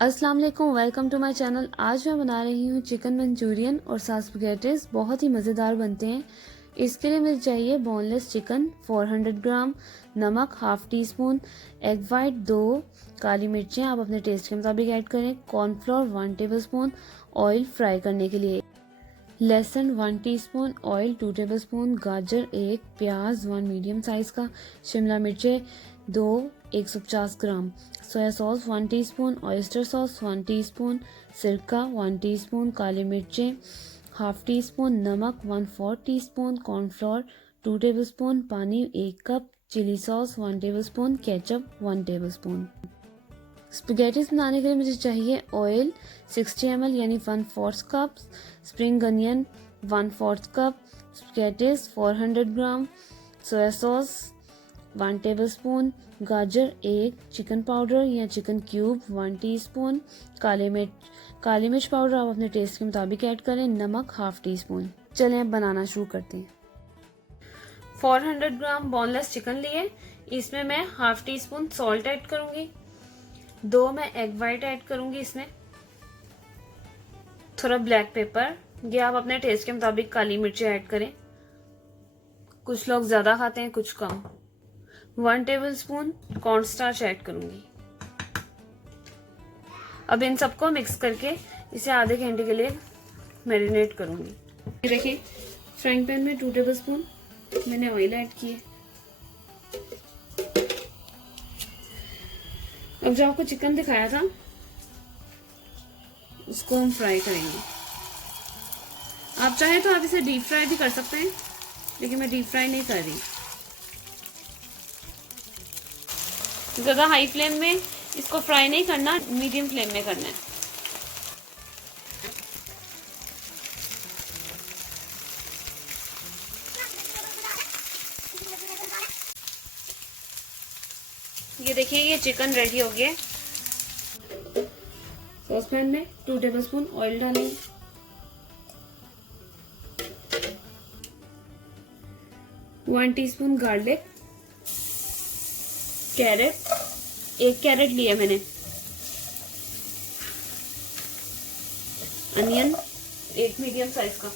अस्सलाम वालेकुम, welcome to my channel. आज मैं बना रही हूँ चिकन मंचूरियन और साथ स्पगेटीज। बहुत ही मज़ेदार बनते हैं। इसके लिए मुझे चाहिए बोनलेस चिकन 400 ग्राम, नमक half tea spoon, egg white 2, काली मिर्चें आप अपने टेस्ट के मुताबिक ऐड करें, कॉर्नफ्लोर 1 टेबलस्पून, ऑयल फ्राई करने के लिए, लहसुन 1 टीस्पून, ऑयल 2 टेबलस्पून, गाजर 1, प्याज 1 मीडियम साइज का, शिमला मिर्चें 2 150 gram, soya sauce 1 teaspoon, oyster sauce 1 teaspoon, सिरका 1 टीस्पून, काली मिर्चें हाफ टी स्पून, नमक 1/4 टीस्पून, कॉर्नफ्लोर 2 टेबलस्पून, पानी 1 cup, chilli sauce 1 tablespoon, ketchup 1 tablespoon. Spaghettis बनाने के लिए मुझे चाहिए ऑयल 60 ml यानी 1/4 कप, स्प्रिंग अनियन 1/4 कप, स्पगेटीज 400 ग्राम, सोया सॉस 1 टेबलस्पून, गाजर 1, चिकन पाउडर या चिकन क्यूब 1 टीस्पून, काली मिर्च पाउडर आप अपने टेस्ट के मुताबिक ऐड करें, नमक हाफ टी स्पून। चलें अब बनाना शुरू करते हैं। 400 ग्राम बोनलेस चिकन लिए, इसमें मैं half tea spoon salt add करूंगी, 2 मैं एग वाइट ऐड करूंगी, इसमें थोड़ा ब्लैक पेपर, ये आप अपने टेस्ट के मुताबिक, काली मिर्चें ऐड करें, कुछ लोग ज्यादा खाते हैं कुछ कम, 1 टेबलस्पून कॉर्नस्टार्च ऐड करूंगी। अब इन सबको मिक्स करके इसे आधे घंटे के लिए मैरिनेट करूंगी। ये देखिए फ्राइंग पैन में 2 टेबलस्पून मैंने ऑयल ऐड किए। अब जो आपको चिकन दिखाया था उसको हम फ्राई करेंगे। आप चाहे तो आप इसे डीप फ्राई भी कर सकते हैं, लेकिन मैं डीप फ्राई नहीं कर रही। ज्यादा हाई फ्लेम में इसको फ्राई नहीं करना, मीडियम फ्लेम में करना है। ये देखिए ये चिकन रेडी हो गया। सॉस पैन में 2 टेबलस्पून ऑयल डालेंगे, 1 टीस्पून गार्लिक, कैरेट 1 कैरेट लिया मैंने, अनियन 1 मीडियम साइज का,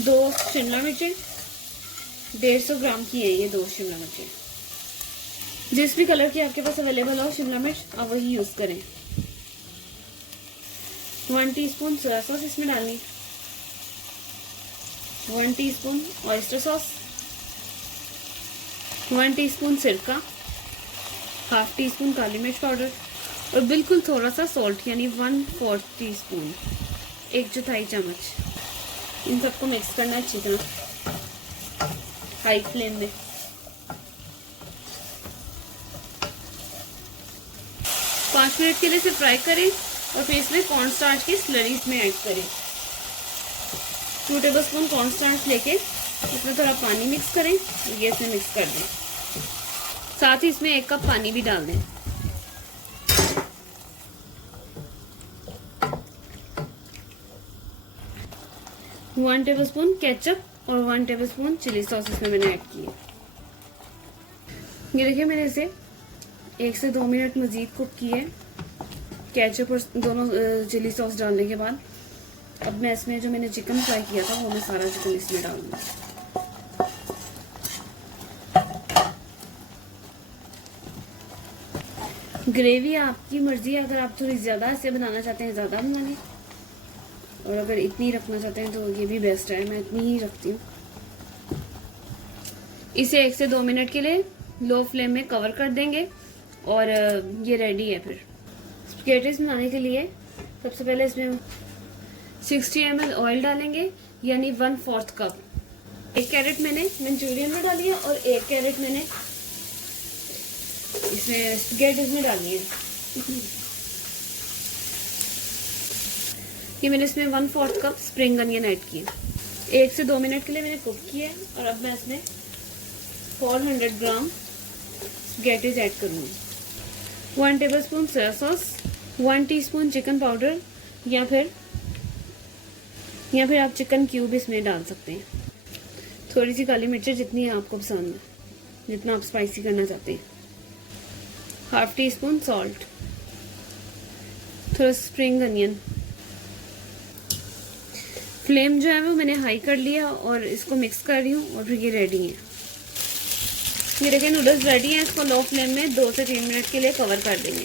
दो शिमला मिर्चें 150 ग्राम की है ये 2 शिमला मिर्चें। जिस भी कलर की आपके पास अवेलेबल हो शिमला मिर्च आप वही यूज करें। 1 टीस्पून सोया सॉस इसमें डालनी, 1 टीस्पून ऑयस्टर सॉस, 1 टीस्पून सिरका, हाफ टी स्पून काली मिर्च पाउडर और बिल्कुल थोड़ा सा सॉल्ट यानी 1/4 टीस्पून, 1/4 चम्मच। इन सबको मिक्स करना अच्छी तरह हाई फ्लेम में। 5 मिनट के लिए इसे फ्राई करें और फिर इसमें कॉर्नस्टार्च की स्लरी इसमें ऐड करें। 2 टेबलस्पून कॉर्नस्टार्च लेके इसमें थोड़ा पानी मिक्स करें, ये इसमें मिक्स कर दें। साथ ही इसमें 1 कप पानी भी डाल दें। वन टेबलस्पून केचप और 1 टेबलस्पून चिली सॉस इसमें मैंने ऐड किए। ये देखिए मैंने इसे 1 से 2 मिनट मजीद कुक किए केचप और दोनों चिली सॉस डालने के बाद। अब मैं इसमें जो मैंने चिकन फ्राई किया था वो मैं सारा चिकन इसमें डालूंगी। ग्रेवी आपकी मर्जी है, अगर आप थोड़ी ज्यादा इसे बनाना चाहते हैं ज्यादा बना लें, और अगर इतनी रखना चाहते हैं तो ये भी बेस्ट है, मैं इतनी ही रखती हूँ। इसे 1 से 2 मिनट के लिए लो फ्लेम में कवर कर देंगे और ये रेडी है। फिर स्पगेटीज बनाने के लिए सबसे पहले इसमें 60 ml ऑयल डालेंगे यानी 1/4 कप। 1 कैरेट मैंने मंचूरियन में डाली है और 1 कैरेट मैंने इसमें स्पगेटीज में डाली है। ये मैंने इसमें 1/4 कप स्प्रिंग अनियन ऐड किया। 1 से 2 मिनट के लिए मैंने कुक किया और अब मैं इसमें 400 ग्राम स्पगेटीज ऐड करूंगी। 1 टेबलस्पून सोया सॉस, 1 टीस्पून चिकन पाउडर या फिर आप चिकन क्यूब इसमें डाल सकते हैं। थोड़ी सी काली मिर्च जितनी आपको पसंद है, जितना आप स्पाइसी करना चाहते हैं। हाफ टी स्पून सॉल्ट, थोड़ा स्प्रिंग अनियन। फ्लेम जो है वो मैंने हाई कर लिया और इसको मिक्स कर रही हूँ और फिर ये रेडी है। ये देखिए नूडल्स रेडी हैं। इसको लो फ्लेम में 2 से 3 मिनट के लिए कवर कर देंगे।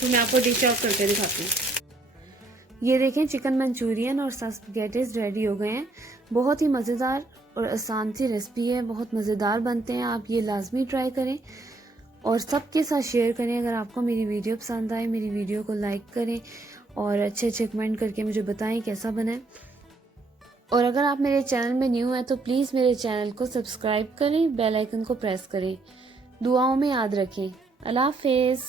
तो मैं आपको डिश आउट करके दिखाती हूँ। ये देखें चिकन मंचूरियन और स्पैगेटीज रेडी हो गए हैं। बहुत ही मज़ेदार और आसान सी रेसिपी है, बहुत मज़ेदार बनते हैं। आप ये लाजमी ट्राई करें और सबके साथ शेयर करें। अगर आपको मेरी वीडियो पसंद आए, मेरी वीडियो को लाइक करें और अच्छे अच्छे कमेंट करके मुझे बताएं कैसा बना है। और अगर आप मेरे चैनल में न्यू हैं तो प्लीज़ मेरे चैनल को सब्सक्राइब करें, बेल आइकन को प्रेस करें। दुआओं में याद रखें। अल्लाह हाफिज़।